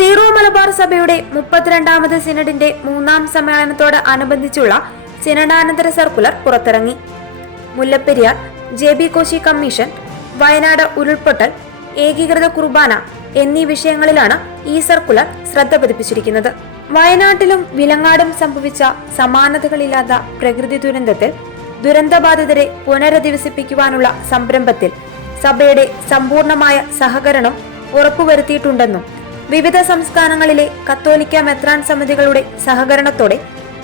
Zero Malabar സഭയുടെ 32ാമത് സിനഡിന്റെ 3ാം സമ്മേളനത്തോട് അനുബന്ധിച്ചുള്ള സിനഡാനന്തര circular പുറത്തിറങ്ങി. മുല്ലപ്പെരിയാർ, JB കോശി കമ്മീഷൻ, വയനാട് ഉരുൾപൊട്ടൽ, ഏകീകൃത കുർബാന എന്നീ വിഷയങ്ങളിലാണ് ഈ സർക്കുലർ ശ്രദ്ധ പതിപ്പിച്ചിരിക്കുന്നത്. വയനാട്ടിലും വിലങ്ങാടും സംഭവിച്ച സമാനതകളില്ലാത്ത പ്രകൃതി ദുരന്തത്തിൽ ദുരന്തബാധിതരെ പുനരധിവസിപ്പിക്കുവാനുള്ള സംരംഭത്തിൽ സഭയുടെ സമ്പൂർണമായ സഹകരണം ഉറപ്പുവരുത്തിയിട്ടുണ്ടെന്നും വിവിധ സംസ്ഥാനങ്ങളിലെ കത്തോലിക്ക മെത്രാൻ സമിതികളുടെ സഹകരണത്തോടെ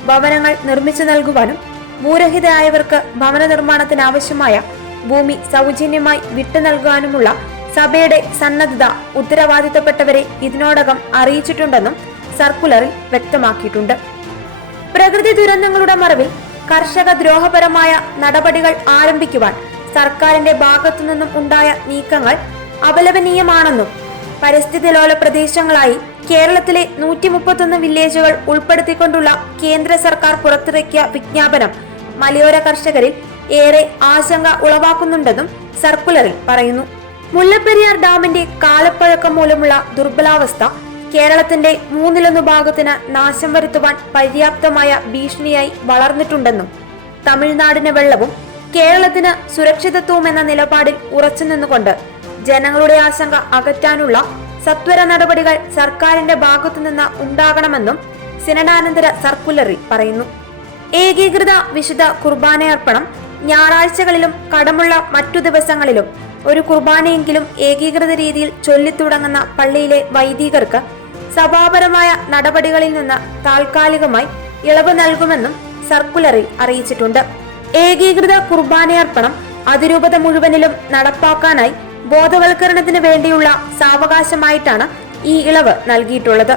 ഭവനങ്ങൾ നിർമ്മിച്ചു നൽകുവാനും ഭൂരഹിതരായവർക്ക് ഭവന നിർമ്മാണത്തിനാവശ്യമായ ഭൂമി സൗജന്യമായി വിട്ടു നൽകുവാനുമുള്ള സഭയുടെ സന്നദ്ധത ഉത്തരവാദിത്തപ്പെട്ടവരെ ഇതിനോടകം അറിയിച്ചിട്ടുണ്ടെന്നും സർക്കുലറിൽ വ്യക്തമാക്കിയിട്ടുണ്ട്. പ്രകൃതി ദുരന്തങ്ങളുടെ മറവിൽ കർഷക ദ്രോഹപരമായ നടപടികൾ ആരംഭിക്കുവാൻ സർക്കാരിന്റെ ഭാഗത്തുനിന്നും ഉണ്ടായ നീക്കങ്ങൾ അപലപനീയമാണെന്നും പരിസ്ഥിതി ലോല പ്രദേശങ്ങളായി കേരളത്തിലെ 131 വില്ലേജുകൾ ഉൾപ്പെടുത്തിക്കൊണ്ടുള്ള കേന്ദ്ര സർക്കാർ പുറത്തിറക്കിയ വിജ്ഞാപനം മലയോര കർഷകരിൽ ഏറെ ആശങ്ക ഉളവാക്കുന്നുണ്ടെന്നും സർക്കുലറിൽ പറയുന്നു. മുല്ലപ്പെരിയാർ ഡാമിന്റെ കാലപ്പഴക്കം മൂലമുള്ള ദുർബലാവസ്ഥ കേരളത്തിന്റെ 1/3 ഭാഗത്തിന് നാശം വരുത്തുവാൻ പര്യാപ്തമായ ഭീഷണിയായി വളർന്നിട്ടുണ്ടെന്നും തമിഴ്നാടിന് വെള്ളവും കേരളത്തിന് സുരക്ഷിതത്വവും എന്ന നിലപാടിൽ ഉറച്ചുനിന്നുകൊണ്ട് ജനങ്ങളുടെ ആശങ്ക അകറ്റാനുള്ള സത്വര നടപടികൾ സർക്കാരിന്റെ ഭാഗത്തുനിന്ന് ഉണ്ടാകണമെന്നും സിനഡാനന്തര സർക്കുലറിൽ പറയുന്നു. ഏകീകൃത വിശുദ്ധ കുർബാനയർപ്പണം ഞായറാഴ്ചകളിലും കടമുള്ള മറ്റു ദിവസങ്ങളിലും ഒരു കുർബാനയെങ്കിലും ഏകീകൃത രീതിയിൽ ചൊല്ലിത്തുടങ്ങുന്ന പള്ളിയിലെ വൈദികർക്ക് സഭാപരമായ നടപടികളിൽ നിന്ന് താൽക്കാലികമായി ഇളവ് നൽകുമെന്നും സർക്കുലറിൽ അറിയിച്ചിട്ടുണ്ട്. ഏകീകൃത കുർബാനയർപ്പണം അതിരൂപത മുഴുവനിലും നടപ്പാക്കാനായി ബോധവൽക്കരണത്തിന് വേണ്ടിയുള്ള സാവകാശമായിട്ടാണ് ഈ ഇളവ് നൽകിയിട്ടുള്ളത്.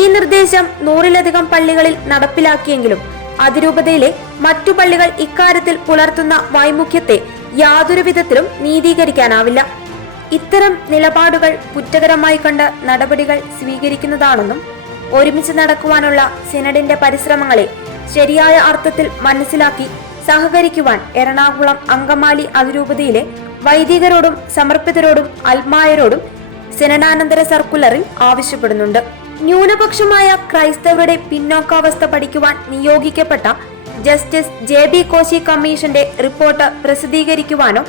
ഈ നിർദ്ദേശം 100-ലധികം പള്ളികളിൽ നടപ്പിലാക്കിയെങ്കിലും അതിരൂപതയിലെ മറ്റു പള്ളികൾ ഇക്കാര്യത്തിൽ പുലർത്തുന്ന വൈമുഖ്യത്തെ യാതൊരു വിധത്തിലും നീതീകരിക്കാനാവില്ല. ഇത്തരം നിലപാടുകൾ കുറ്റകരമായി കണ്ട് നടപടികൾ സ്വീകരിക്കുന്നതാണെന്നും ഒരുമിച്ച് നടക്കുവാനുള്ള സിനഡിന്റെ പരിശ്രമങ്ങളെ ശരിയായ അർത്ഥത്തിൽ മനസ്സിലാക്കി സഹകരിക്കുവാൻ എറണാകുളം അങ്കമാലി അതിരൂപതയിലെ വൈദികരോടും സമർപ്പിതരോടും അൽമായരോടും സിനഡാനന്തര സർക്കുലറിൽ ആവശ്യപ്പെടുന്നുണ്ട്. ന്യൂനപക്ഷമായ ക്രൈസ്തവരുടെ പിന്നോക്കാവസ്ഥ പഠിക്കുവാൻ നിയോഗിക്കപ്പെട്ട ജസ്റ്റിസ് JB കോശി കമ്മീഷന്റെ റിപ്പോർട്ട് പ്രസിദ്ധീകരിക്കുവാനോ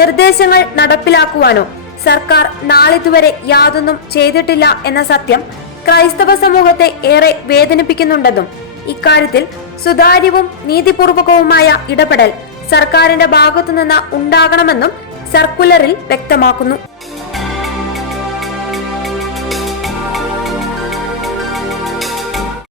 നിർദ്ദേശങ്ങൾ നടപ്പിലാക്കുവാനോ സർക്കാർ നാളിതുവരെ യാതൊന്നും ചെയ്തിട്ടില്ല എന്ന സത്യം ക്രൈസ്തവ സമൂഹത്തെ ഏറെ വേദനിപ്പിക്കുന്നുണ്ടെന്നും ഇക്കാര്യത്തിൽ സുതാര്യവും നീതിപൂർവകവുമായ ഇടപെടൽ സർക്കാരിന്റെ ഭാഗത്തുനിന്ന് ഉണ്ടാകണമെന്നും സർക്കുലറിൽ വ്യക്തമാക്കുന്നു.